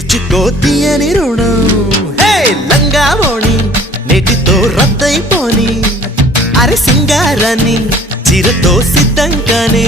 తీర్చుకో తీయని రుణం హే లంగావోణి నేటితో రద్దయిపోని అరే సింగారాన్ని చీరతో సిద్ధంగానే